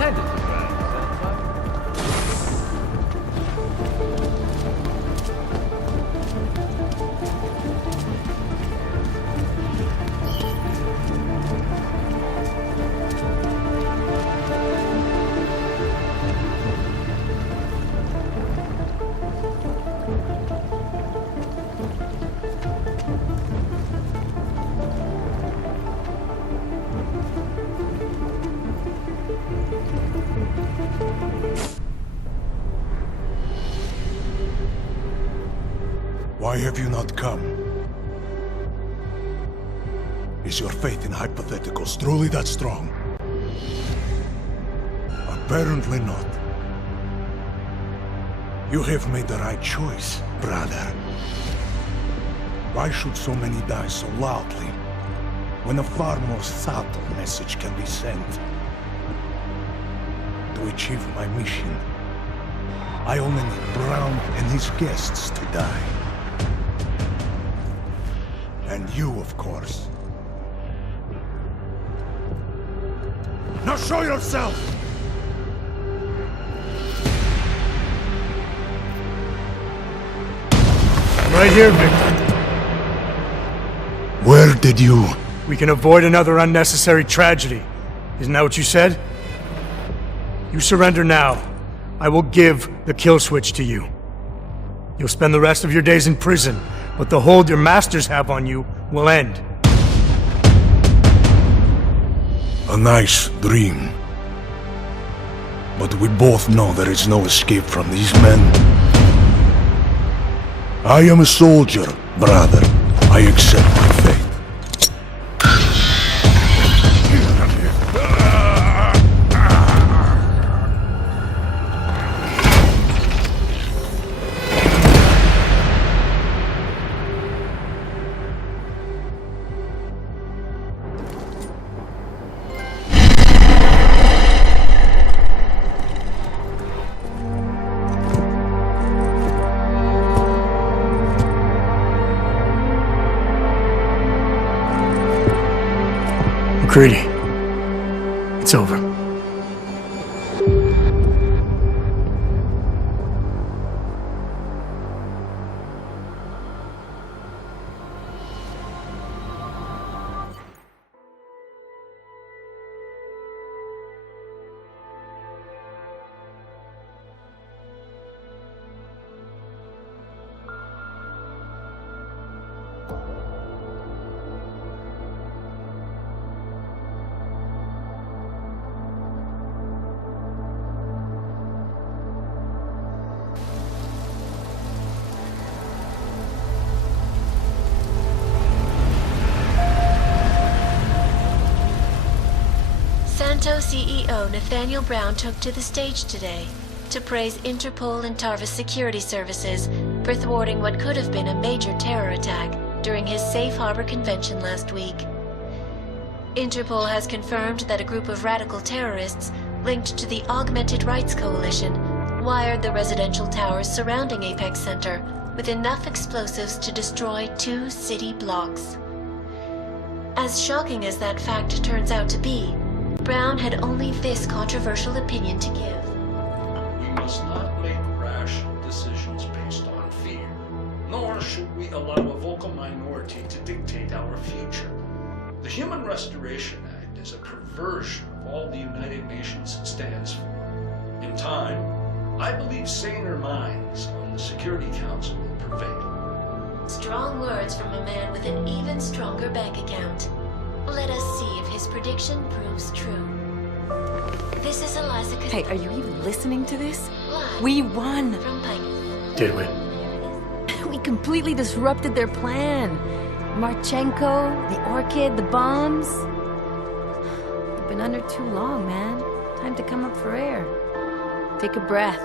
handed to Brown, Why have you not come? Is your faith in hypotheticals truly that strong? Apparently not. You have made the right choice, brother. Why should so many die so loudly, when a far more subtle message can be sent? To achieve my mission, I only need Brown and his guests to die. And you, of course. Now show yourself! Right here, Victor. Where did you... We can avoid another unnecessary tragedy. Isn't that what you said? You surrender now. I will give the kill switch to you. You'll spend the rest of your days in prison, but the hold your masters have on you will end. A nice dream. But we both know there is no escape from these men. I am a soldier, brother. I accept my fate. McCready, it's over. CEO Nathaniel Brown took to the stage today to praise Interpol and Tarvis security services for thwarting what could have been a major terror attack during his safe harbor convention last week. Interpol has confirmed that a group of radical terrorists linked to the Augmented Rights Coalition wired the residential towers surrounding Apex Center with enough explosives to destroy 2 city blocks. As shocking as that fact turns out to be, Brown had only this controversial opinion to give. We must not make rash decisions based on fear, nor should we allow a vocal minority to dictate our future. The Human Restoration Act is a perversion of all the United Nations stands for. In time, I believe saner minds on the Security Council will prevail. Strong words from a man with an even stronger bank account. Let us see if his prediction proves true. This is Eliza. Hey, are you even listening to this? Live We won! from Pike. Did we? We completely disrupted their plan. Marchenko, the Orchid, the bombs. You've been under too long, man. Time to come up for air. Take a breath.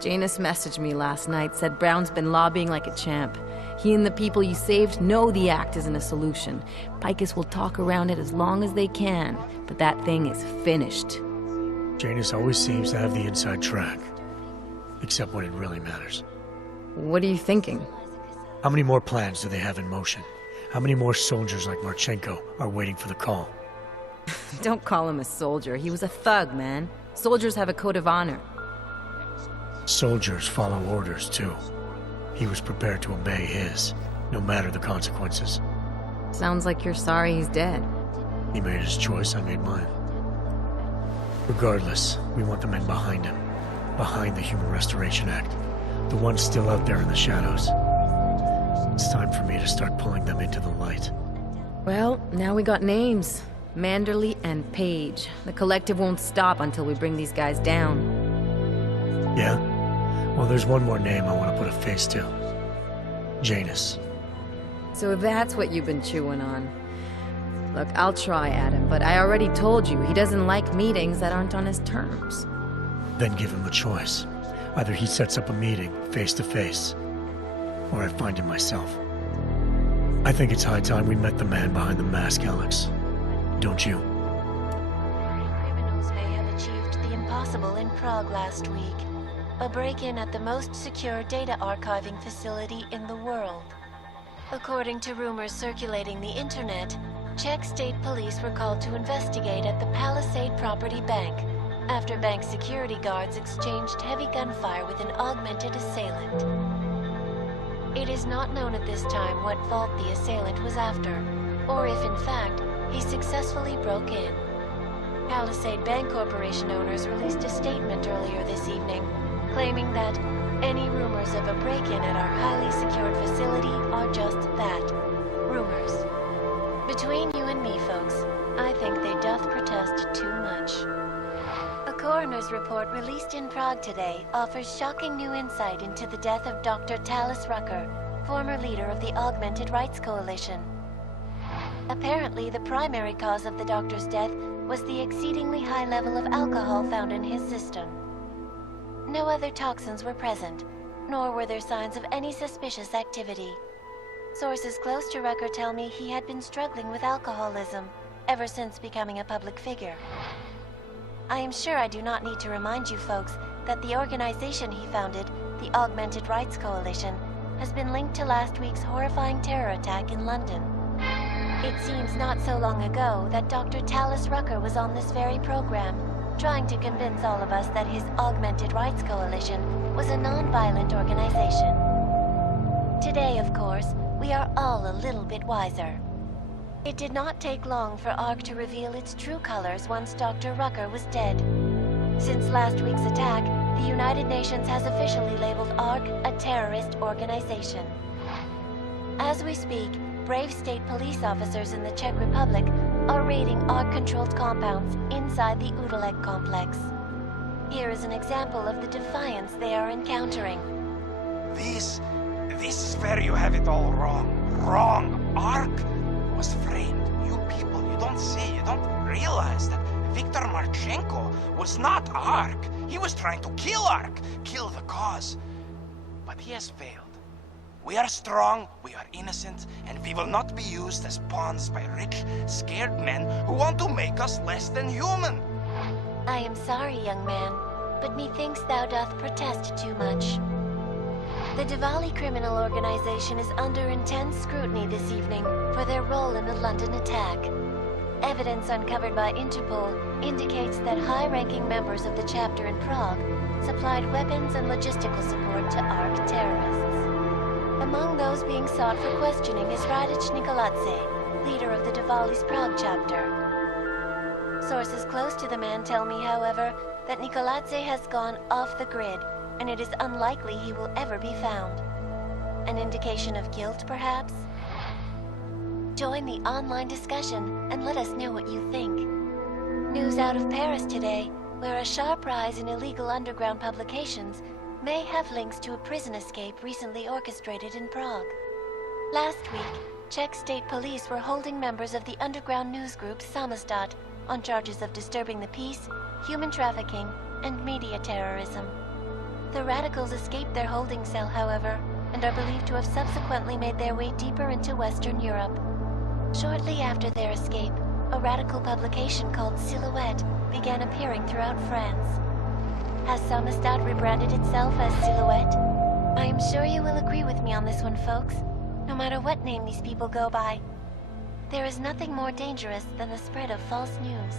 Janus messaged me last night, said Brown's been lobbying like a champ. He and the people you saved know the act isn't a solution. Picus will talk around it as long as they can, but that thing is finished. Janus always seems to have the inside track. Except when it really matters. What are you thinking? How many more plans do they have in motion? How many more soldiers like Marchenko are waiting for the call? Don't call him a soldier. He was a thug, man. Soldiers have a code of honor. Soldiers follow orders, too. He was prepared to obey his, no matter the consequences. Sounds like you're sorry he's dead. He made his choice, I made mine. Regardless, we want the men behind him. Behind the Human Restoration Act. The ones still out there in the shadows. It's time for me to start pulling them into the light. Well, now we got names. Manderley and Page. The collective won't stop until we bring these guys down. Yeah? Well, there's one more name I want to put a face to. Janus. So that's what you've been chewing on. Look, I'll try, Adam, but I already told you he doesn't like meetings that aren't on his terms. Then give him a choice. Either he sets up a meeting, face to face, or I find him myself. I think it's high time we met the man behind the mask, Alex. Don't you? Criminals may have achieved the impossible in Prague last week. A break-in at the most secure data archiving facility in the world. According to rumors circulating the internet, Czech state police were called to investigate at the Palisade Property Bank after bank security guards exchanged heavy gunfire with an augmented assailant. It is not known at this time what fault the assailant was after, or if in fact he successfully broke in. Palisade Bank Corporation owners released a statement earlier this evening, claiming that any rumors of a break-in at our highly secured facility are just that, rumors. Between you and me, folks, I think they doth protest too much. A coroner's report released in Prague today offers shocking new insight into the death of Dr. Talis Rucker, former leader of the Augmented Rights Coalition. Apparently, the primary cause of the doctor's death was the exceedingly high level of alcohol found in his system. No other toxins were present, nor were there signs of any suspicious activity. Sources close to Rucker tell me he had been struggling with alcoholism ever since becoming a public figure. I am sure I do not need to remind you folks that the organization he founded, the Augmented Rights Coalition, has been linked to last week's horrifying terror attack in London. It seems not so long ago that Dr. Talis Rucker was on this very program, trying to convince all of us that his Augmented Rights Coalition was a non-violent organization. Today, of course, we are all a little bit wiser. It did not take long for ARC to reveal its true colors once Dr. Rucker was dead. Since last week's attack, the United Nations has officially labeled ARC a terrorist organization. As we speak, brave state police officers in the Czech Republic are raiding ARC-controlled compounds inside the Udaleg complex. Here is an example of the defiance they are encountering. This is where you have it all wrong. Wrong! ARC was framed. You people, you don't see, you don't realize that Viktor Marchenko was not ARC. He was trying to kill ARC, kill the cause. But he has failed. We are strong, we are innocent, and we will not be used as pawns by rich, scared men who want to make us less than human. I am sorry, young man, but methinks thou doth protest too much. The Diwali criminal organization is under intense scrutiny this evening for their role in the London attack. Evidence uncovered by Interpol indicates that high-ranking members of the chapter in Prague supplied weapons and logistical support to ARC terrorists. Among those being sought for questioning is Radic Nikoladze, leader of the Diwali's Prague chapter. Sources close to the man tell me, however, that Nikoladze has gone off the grid, and it is unlikely he will ever be found. An indication of guilt, perhaps? Join the online discussion and let us know what you think. News out of Paris today, where a sharp rise in illegal underground publications may have links to a prison escape recently orchestrated in Prague. Last week, Czech state police were holding members of the underground news group Samizdat on charges of disturbing the peace, human trafficking, and media terrorism. The radicals escaped their holding cell, however, and are believed to have subsequently made their way deeper into Western Europe. Shortly after their escape, a radical publication called Silhouette began appearing throughout France. Has Samizdat rebranded itself as Silhouette? I am sure you will agree with me on this one, folks, no matter what name these people go by. There is nothing more dangerous than the spread of false news.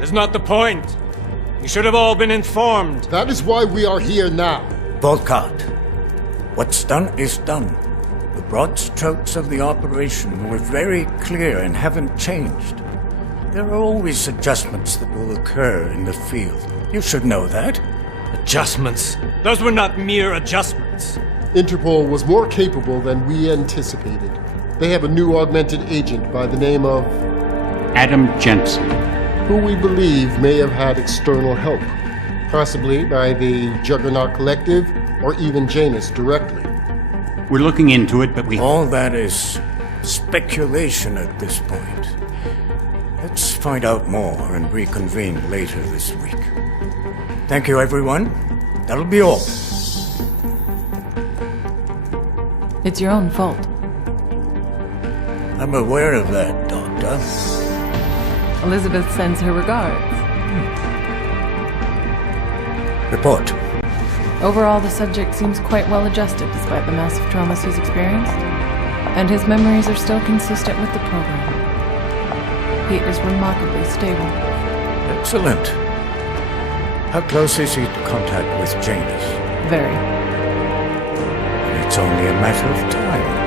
That is not the point. You should have all been informed. That is why we are here now. Volkart, what's done is done. The broad strokes of the operation were very clear and haven't changed. There are always adjustments that will occur in the field. You should know that. Adjustments. Those were not mere adjustments. Interpol was more capable than we anticipated. They have a new augmented agent by the name of Adam Jensen, who we believe may have had external help, possibly by the Juggernaut Collective or even Janus directly. we're looking into it, but All that is speculation at this point. Let's find out more and reconvene later this week. Thank you, everyone. That'll be all. It's your own fault. I'm aware of that, Doctor. Elizabeth sends her regards. Report. Overall, the subject seems quite well adjusted despite the massive traumas he's experienced, and his memories are still consistent with the program. He is remarkably stable. Excellent. How close is he to contact with Janus? Very. It's only a matter of time.